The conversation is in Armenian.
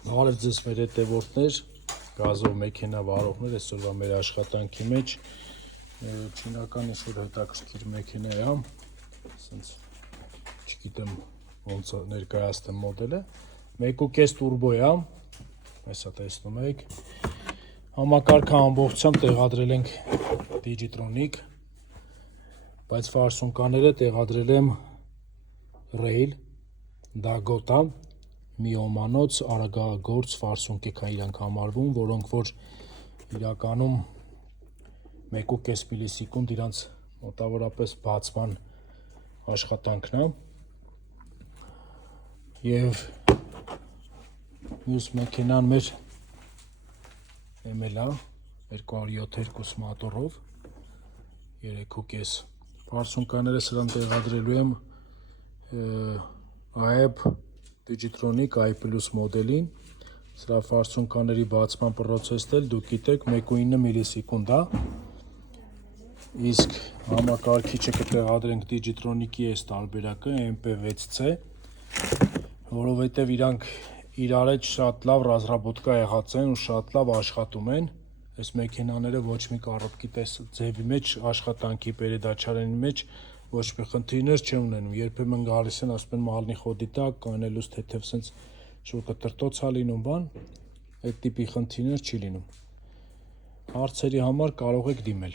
Բարև ձեզ մեր հետևորդներ, գազով մեքենա վարողներ, այսօրվա մեր աշխատանքի մեջ չինական այսօր հետաքրքիր մեքենա է, ասենց չգիտեմ ոնց ներկայացնեմ մոդելը, 1.5 տուրբո է, այսա տեսնում եք, համակարգը ամբողջությամբ տեղադրել ենք Digitronic, բայց ֆարսունկաները տեղադրել եմ Rail, Dagota, մի օմանոց արագագործ ֆարսունք է իրանք համարվում, որոնք որ իրականում 1.5 միլիսեկունդ իրանց մոտավորապես բացման աշխատանքն է և մյուս մեքենան մեր ML-ա 272 մատորով 3.5 ֆարսունկաները սրան տեղադրելու եմ AEB Digitronic i+ մոդելին, սրա ֆարսունկաների բացման պրոցեսն էլ դուք գիտեք 1.9 միլիսեկունդ է, իսկ համակարգիչը կտեղադրենք Digitronic-ի այս տարբերակը MP6C, որովհետև իրանք իրար հետ շատ լավ ռազրաբոտկա եղած են ու շատ լավ աշխատում են, այս մեքենաները ոչ մի կառույցի ձևի մեջ, աշխատանքի պերեդաչարանի մեջ ոչ մի խնդիրներ չեն ունենում, երբեմն գալիս են ասում են մալնի խոդի տակ, կանելուց թեթև սենց շուկը տրտոց է լինում բան, այդ տիպի խնդիրներ չի լինում, հարցերի համար կարող եք դիմել։